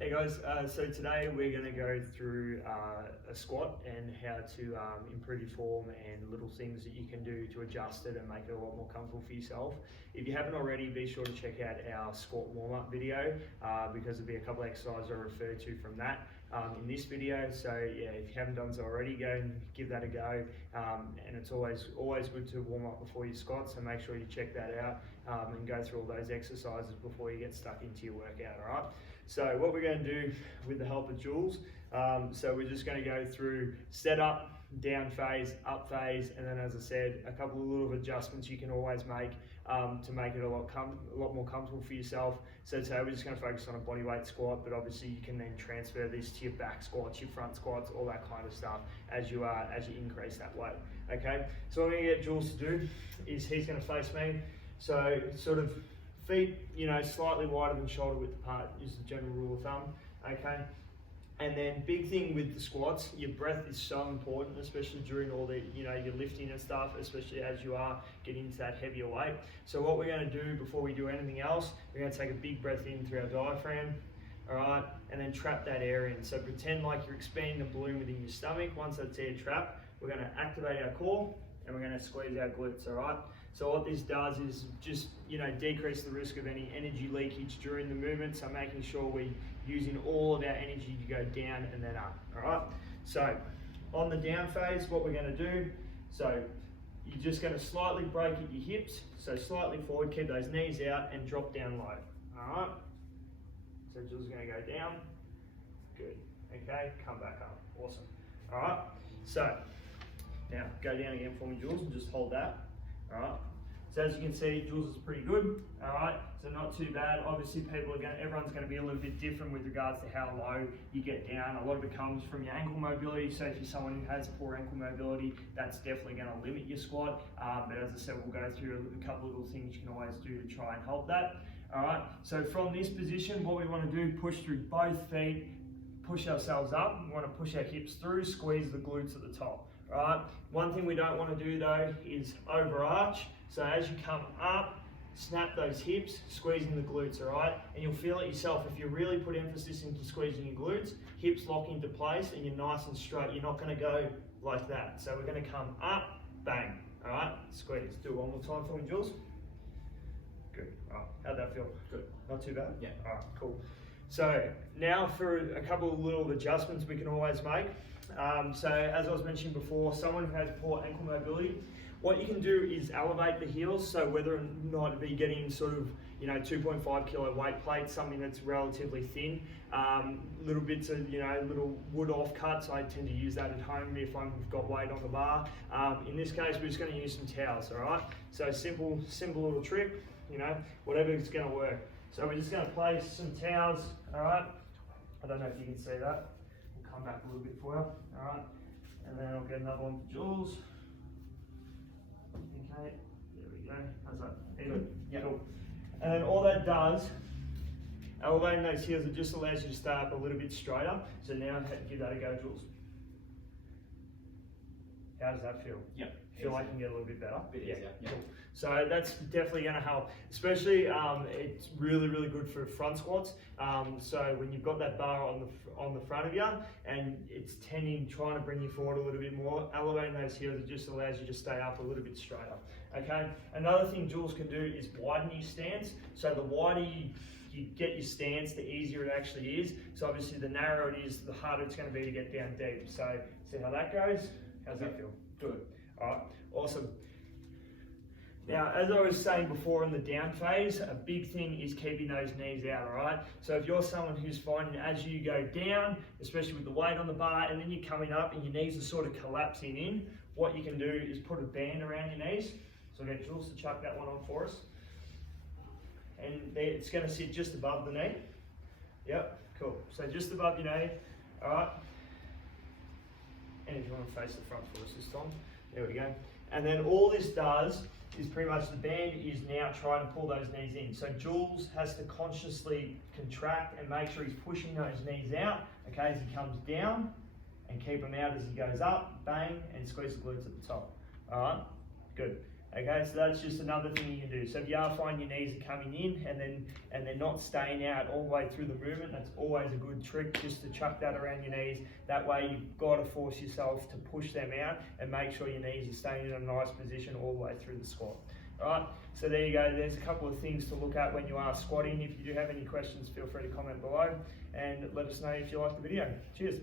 Hey guys, so today we're going to go through a squat and how to improve your form and little things that you can do to adjust it and make it a lot more comfortable for yourself. If you haven't already, be sure to check out our squat warm-up video because there'll be a couple of exercises I refer to from that in this video. So yeah, if you haven't done so already, go and give that a go. And it's always good to warm up before you squat, so make sure you check that out and go through all those exercises before you get stuck into your workout, all right? So what we're going to do with the help of Jules, so we're just going to go through setup, down phase, up phase, and then as I said, a couple of little adjustments you can always make to make it a lot more comfortable for yourself. So today we're just going to focus on a bodyweight squat, but obviously you can then transfer this to your back squats, your front squats, all that kind of stuff as you increase that weight. Okay, so what I'm going to get Jules to do is he's going to face me, so sort of feet, slightly wider than shoulder width apart is the general rule of thumb, okay? And then big thing with the squats, your breath is so important, especially during all the, your lifting and stuff, especially as you are getting into that heavier weight. So what we're going to do before we do anything else, we're going to take a big breath in through our diaphragm, all right? And then trap that air in. So pretend like you're expanding a balloon within your stomach. Once that's air trapped, we're going to activate our core and we're going to squeeze our glutes, all right? So what this does is just, decrease the risk of any energy leakage during the movement. So making sure we're using all of our energy to go down and then up, all right? So on the down phase, what we're going to do, so you're just going to slightly break at your hips. So slightly forward, keep those knees out and drop down low, all right? So Jill's going to go down, good, okay, come back up, awesome, all right? So now go down again for me, Jules, and just hold that. All right. So as you can see, Jules is pretty good. All right. So not too bad. Obviously, everyone's going to be a little bit different with regards to how low you get down. A lot of it comes from your ankle mobility. So if you're someone who has poor ankle mobility, that's definitely going to limit your squat. But as I said, we'll go through a couple of little things you can always do to try and help that. All right. So from this position, what we want to do, push through both feet, push ourselves up. We want to push our hips through, squeeze the glutes at the top. Right. One thing we don't want to do though is overarch. So as you come up, snap those hips, squeezing the glutes, all right? And you'll feel it yourself. If you really put emphasis into squeezing your glutes, hips lock into place and you're nice and straight. You're not going to go like that. So we're going to come up, bang, all right? Squeeze. Do it one more time for me, Jules. Good. All right. How'd that feel? Good. Not too bad? Yeah. All right, cool. So now for a couple of little adjustments we can always make. So as I was mentioning before, someone who has poor ankle mobility, what you can do is elevate the heels. So whether or not be getting sort of 2.5 kilo weight plates, something that's relatively thin, little bits of little wood offcuts. I tend to use that at home if I've got weight on the bar. In this case, we're just going to use some towels. All right. So simple little trick. Whatever is going to work. So we're just going to place some towels. All right. I don't know if you can see that. Come back a little bit for you, all right? And then I'll get another one for Jules. Okay, there we go. How's that? Good. Yeah. Cool. And then all that does, elevating those heels, it just allows you to stay up a little bit straighter. So now give that a go, Jules. How does that feel? Yep. Feel like you can get a little bit better? A bit easier. Yeah. Cool. So that's definitely going to help, especially it's really good for front squats. So when you've got that bar on the front of you and it's trying to bring you forward a little bit more, elevating those heels, it just allows you to stay up a little bit straighter. Okay. Another thing Jules can do is widen your stance. So the wider you get your stance, the easier it actually is. So obviously the narrower it is, the harder it's going to be to get down deep. So see how that goes? How's that feel? Good. All right. Awesome. Now, as I was saying before in the down phase, a big thing is keeping those knees out, all right? So if you're someone who's finding as you go down, especially with the weight on the bar, and then you're coming up and your knees are sort of collapsing in, what you can do is put a band around your knees. So I'll get Jules to chuck that one on for us. And it's going to sit just above the knee. Yep, cool. So just above your knee, all right? And if you want to face the front for us this time, there we go. And then all this does is pretty much the band is now trying to pull those knees in. So Jules has to consciously contract and make sure he's pushing those knees out, okay, as he comes down, and keep them out as he goes up, bang, and squeeze the glutes at the top. All right, good. Okay, so that's just another thing you can do. So if you are finding your knees are coming in and they're not staying out all the way through the movement, that's always a good trick, just to chuck that around your knees. That way you've got to force yourself to push them out and make sure your knees are staying in a nice position all the way through the squat. Alright, so there you go. There's a couple of things to look at when you are squatting. If you do have any questions, feel free to comment below and let us know if you like the video. Cheers.